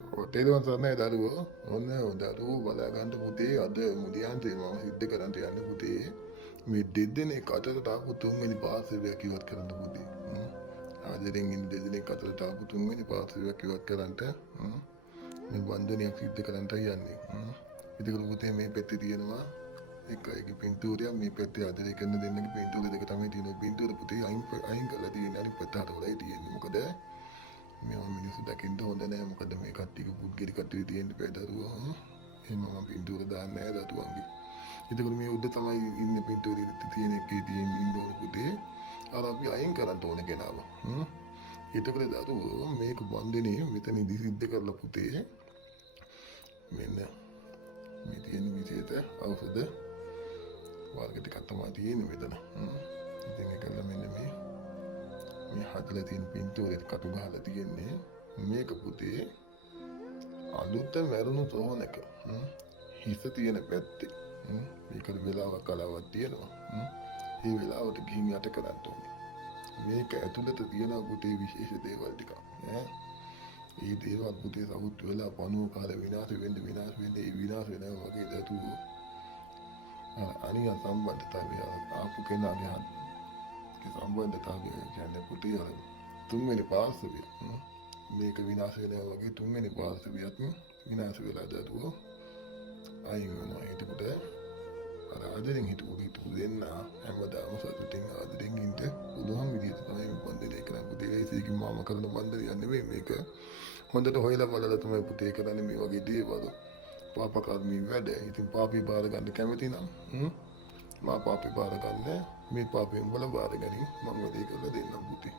තේරුවන් සරණයි දරුවෝ. ඔන්න දරුවෝ බලා ගන්න පුතේ අද මුදියන්තේ මම සිද්ධ කරන්න යන්නේ පුතේ. මේ දෙදෙනෙක් අතරට ආපු තුන්වෙනි පාර්ශවයක් ඉවත් කරන්න පුතේ. ආදරෙන් ඉන්න දෙදෙනෙක් අතරට ආපු තුන්වෙනි පාර්ශවයක් ඉවත් කරන්නට මේ වන්දනයක් සිද්ධ කරන්නට යන්නේ. ඉතින් පුතේ මේ පැත්තේ තියෙනවා එකයි පින්තූරයක්, මේ පැත්තේ ආදරය කරන දෙන්නගේ පින්තූර දෙක තමයි තියෙනවා. පින්තූර පුතේ අයින් කරලා තියෙන අනිත් පැත්ත හරවලා තියෙන්නේ. මොකද මේ මිනිස්සු දකින්න හොඳ නැහැ. මොකද මේ කට්ටියක පුද්ගලික කට්ටිය තියෙන්න බෑ දරුවෝ. එහෙම මම පින්තූර දාන්නේ නැහැ දරුවන්ගේ. ඒකවල මේ උඩ තමයි ඉන්නේ පින්තූරෙ තියෙන එකේ තියෙන ඉන්නෝ පුතේ. අර අපි අයින් කරන්න ඕන කෙනාව. ඒකවල දරුවෝ මේක වන්දනේ මෙතනදී සිද්ධ කරලා පුතේ මෙන්න මේ තියෙන විදිහට ඖෂධ වර්ග ටිකක් තමයි තියෙන්නේ මෙතන. ඉතින් ඒකල මෙන්න මේ හදලා තියෙන පින්තූරෙත් කටු ගහලා තියෙන්නේ මේක පුතේ අලුත මැරුණු තෝනක හිස තියෙන පැත්තේ මේකට වෙලාවක් කලාවක් තියෙනවා. මේ වෙලාවට ගිහින් යට කරන්න ඕනේ. මේක ඇතුළත තියෙන පුතේ විශේෂ දේවල් ටිකක් ඈ. මේ දේවල් පුතේ සවුත් වෙලා පණුව කාලේ විනාශ වෙනවා වගේ දතුව අනිත් සම්බන්ධතාවය ආපු කෙනාගේ සම්බන්ධතාවය කියන්නේ පුතේ අර තුන්වෙනි පාර්ශවය මේක විනාශ වෙනවා වගේ තුන්වෙනි පාර්ශවයත් විනාශ වෙලා දරුවෝ අයින් වෙනවා. ඒකට අර ආදරෙන් හිටපු දෙන්න හැමදාම සතුටින් ආදරෙන් ඉන්න පුළුවන් විදිහට තමයි වන්දනය කරන්නේ. පුතේ ඒකකින් මාම කරන වන්දනයක් නෙවෙයි මේක. හොඳට හොයලා බලලා තමයි පුතේ කරන්නේ මේ වගේ දේවල්. පාපකර්මී වැඩ. ඉතින් පාපී බාර ගන්න කැමති නම් මා පාපේ බාර ගන්න මේ පාපයෙන් වල බාර ගැනීම මම වැඩේ කරලා දෙන්නම් පුතේ.